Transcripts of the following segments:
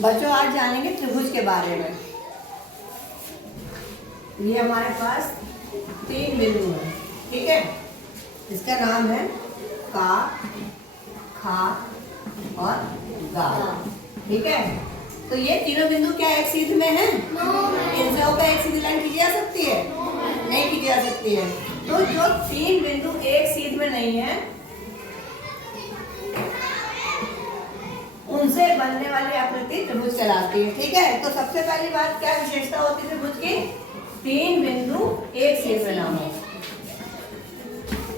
बच्चों आज जानेंगे त्रिभुज के बारे में। ये हमारे पास 3 बिंदु है, ठीक है। इसका नाम है का, खा और गा, ठीक है। तो ये तीनों बिंदु क्या एक सीध में है? इनसे होकर एक सीधी लाइन खींची जा सकती है? नहीं खींची जा सकती है। तो जो 3 बिंदु एक सीध में नहीं है उनसे बनने वाली आकृति त्रिभुज कहलाती है, ठीक है। तो सबसे पहली बात क्या विशेषता होती है त्रिभुज की? 3 बिंदु एक सीध में ना हो।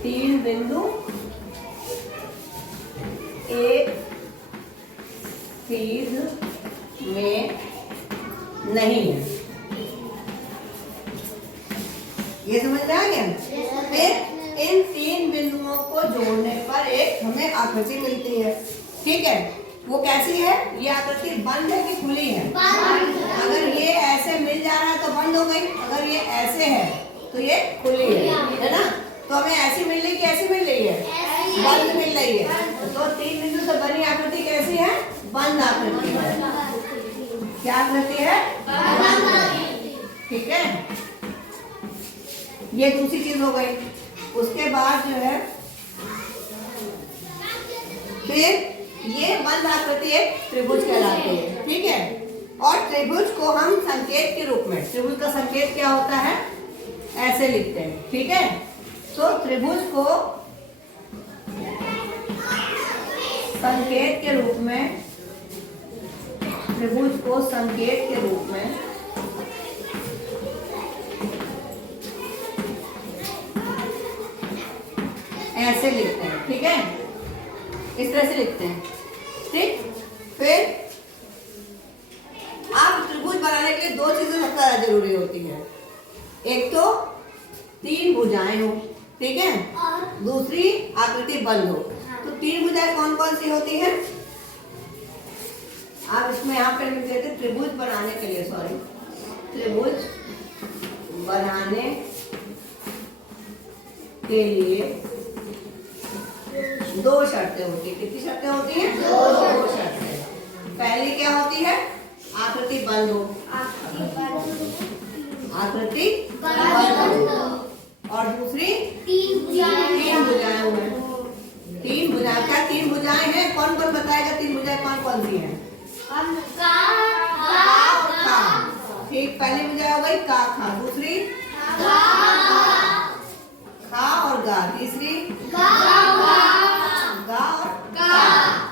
3 बिंदु एक सीध में नहीं है। ये समझ में आ गया? फिर इन 3 बिंदुओं को जोड़ने पर एक हमें आकृति मिलती है, ठीक है। वो कैसी है? ये आकृति बंद है कि खुली है? अगर ये ऐसे मिल जा रहा है तो बंद हो गई, अगर ये ऐसे है तो ये खुली है ना। तो हमें ऐसी मिल रही कि ऐसी मिल रही है? बंद मिल रही है। तो 3 बिंदु से बनी आकृति कैसी है? बंद आकृति है। क्या आकृति है? ठीक है। ये दूसरी चीज हो गई। उसके बाद जो है फिर ये बंद आकृति एक त्रिभुज कहलाती है, ठीक है। और त्रिभुज को हम संकेत के रूप में, त्रिभुज का संकेत क्या होता है? ऐसे लिखते हैं, ठीक है। तो त्रिभुज को संकेत के रूप में, त्रिभुज को संकेत के रूप में ऐसे लिखते हैं, ठीक है। इस तरह से लिखते हैं, ठीक। फिर आप त्रिभुज बनाने के लिए 2 चीजें सबसे ज्यादा जरूरी होती है। एक तो 3 भुजाएं हो, ठीक है। दूसरी आकृति बंद हो। तो 3 भुजाएं कौन कौन सी होती हैं? आप इसमें यहाँ पे लिख देते त्रिभुज बनाने के लिए, त्रिभुज बनाने के लिए 2 शर्तें होती है। कितनी शर्तें होती हैं? 2 शर्तें। पहली क्या होती है? आकृति बंद हो, आकृति बंद हो। और दूसरी 3 भुजाएं हुए। 3 भुजाएं, क्या 3 भुजाएं हैं? कौन कौन बताएगा 3 भुजाएं कौन कौन सी हैं? का और खा, ठीक। पहली भुजा हो गई का खा, दूसरी खा और गा, तीसरी गा और का,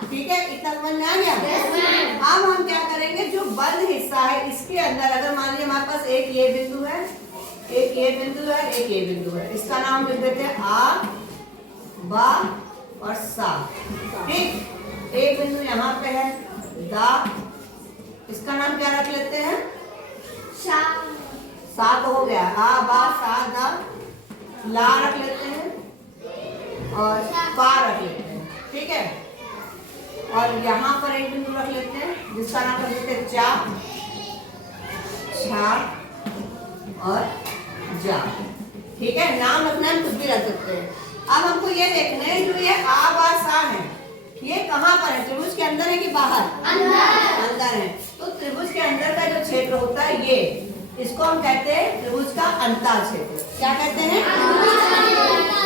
ठीक है। इतना समझ में आ गया? अब हम क्या करेंगे, जो बंद हिस्सा है इसके अंदर अगर मान लीजिए हमारे पास एक ये बिंदु है, एक ये बिंदु है, एक ये बिंदु है, इसका नाम लिख देते हैं आ, बा और सा, ठीक। एक बिंदु यहाँ पे है दा, इसका नाम क्या रख लेते हैं? सा तो हो गया। आ बा सा दा, ला रख लेते हैं और पा रख लेते हैं, ठीक है। और यहाँ पर एक बिंदु रख लेते हैं जिसका नाम रख लेते हैं चा, छा और जा, ठीक है। नाम रखना है, कुछ भी रख सकते हैं। अब हमको ये देखना है जो ये आ बा सा है ये कहाँ पर है? त्रिभुज के अंदर है कि बाहर? अंदर है। तो त्रिभुज के अंदर का जो क्षेत्र होता है ये, इसको हम कहते हैं त्रिभुज का अंतर क्षेत्र। क्या कहते हैं?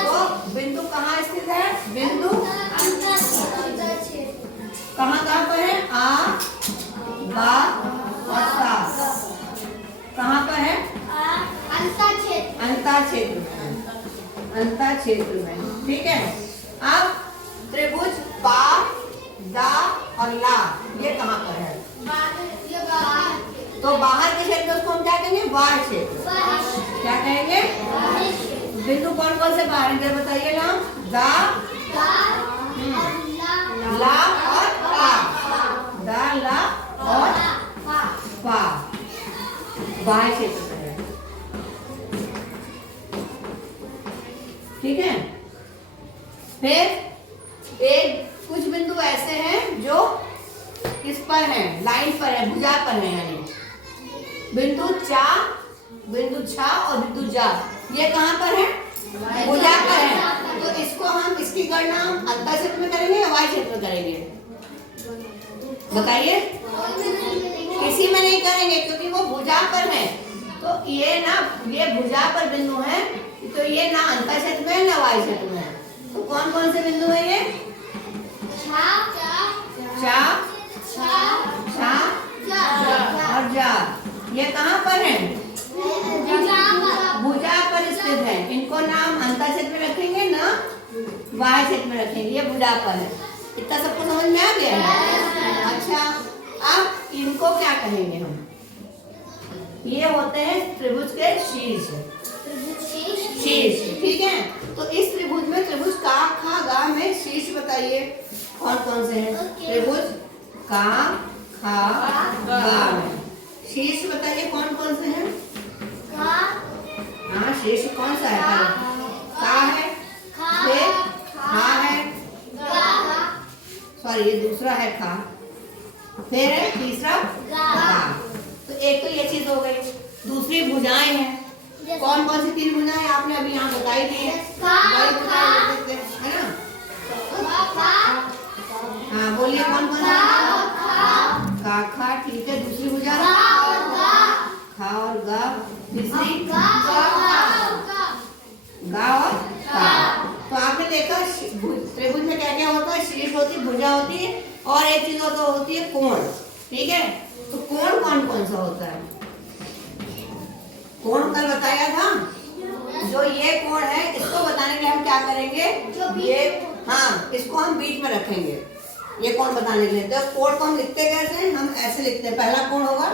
तो बिंदु कहाँ स्थित है? बिंदु कहाँ पर है? आ, बा और सा कहाँ पर है? अंतर क्षेत्र में, ठीक है। अब त्रिभुज पा, दा और ला ये कहाँ पर है? तो बाहर के क्षेत्र उसको हम क्या कहेंगे? बाह्य क्षेत्र। क्या कहेंगे? बिंदु कौन कौन से बाहर इधर बताइए ना? दा, ला और पा, दा, ला और पा बाह्य क्षेत्र है, ठीक है। फिर एक कुछ बिंदु ऐसे हैं जो इस पर है, लाइन पर है, भुजा पर है, यानी बिंदु चा, बिंदु छा और बिंदु जा, ये कहाँ पर है? भुजा पर है। तो इसको हम, इसकी गणना अंतर क्षेत्र में करेंगे या वाह्य क्षेत्र में करेंगे? बताइए। करेंगे क्योंकि वो भुजा पर है। तो ये ना, ये भुजा पर बिंदु है, तो ये ना अंतर क्षेत्र में है ना वायु क्षेत्र में है। तो कौन कौन से बिंदु है ये? चा, छा और जा। ये कहाँ पर है? भुजा पर स्थित है। इनको नाम अंतर क्षेत्र में रखेंगे ना वायु क्षेत्र में रखेंगे। ये भुजा पर है। इतना सबको समझ में आ गया है? अच्छा, अब इनको क्या कहेंगे हम? ये होते हैं त्रिभुज के शीर्ष। शीर्ष, ठीक है। तो इस त्रिभुज में, त्रिभुज का खा गा में शीर्ष बताइए कौन कौन से हैं? त्रिभुज का खा गा में शीर्ष बताइए कौन कौन से हैं? हाँ, शीर्ष कौन सा है? का है, फिर खा है, सॉरी ये दूसरा है खा, फिर है तीसरा गा। तो एक तो ये चीज हो गई। दूसरी भुजाएं हैं। कौन कौन सी 3 भुजाएं आपने अभी यहाँ बताई थी? है ना? हाँ बोलिए कौन कौन सा? का खा, ठीक है। दूसरी भुजा खा और गा। तीसरी गा और का। तो आपने देखा त्रिभुज में क्या क्या होता है? शीर्ष होती है, भुजा होती है और एक चीज होती है कोण, ठीक है। तो कोण कौन कौन सा होता है? कोण कल बताया था। जो ये कोण है इसको बताने के लिए हम क्या करेंगे? ये, हाँ, इसको हम बीच में रखेंगे ये कोण बताने के लिए। तो कोण को हम लिखते कैसे हैं? हम ऐसे लिखते हैं। पहला कोण होगा,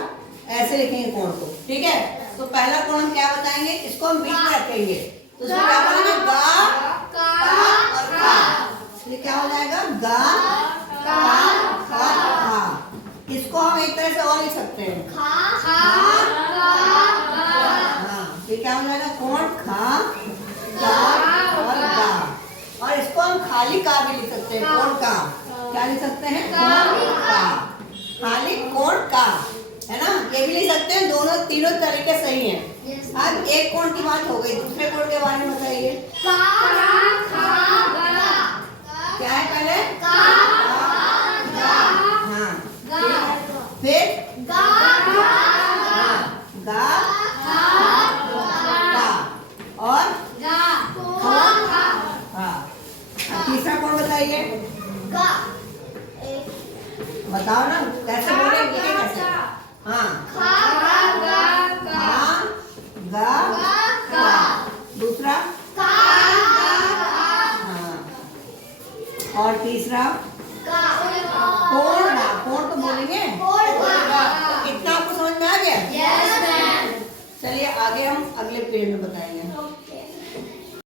ऐसे लिखेंगे कोण को, ठीक है। तो पहला कोण हम क्या बताएंगे? इसको हम बीच में रखेंगे। तो इसमें क्या बोलेंगे? गा, का और का। ये क्या हो जाएगा? गा, का और का। इसको हम एक तरह से और लिख सकते हैं। हाँ, ये क्या हो जाएगा? कोण खा का और गा। और इसको हम खाली का भी लिख सकते हैं। कोण का क्या लिख सकते हैं? कोण का, खाली कोण का, है ना? ये भी लिख सकते हैं। दोनों तीनों तरीके सही हैं। अब एक कोण की बात हो गई, दूसरे कोण के बारे में बताइए। क्या है पहले? हाँ, फिर गा, और हाँ। तीसरा कोण बताइए। बताओ ना कैसे बोलेंगे? कैसे? हाँ, गा, दूसरा हाँ, और तीसरा कोण। कोण तो बोलेंगे। तो इतना आपको समझ में आ गया? चलिए आगे हम अगले पीरियड में बताएंगे।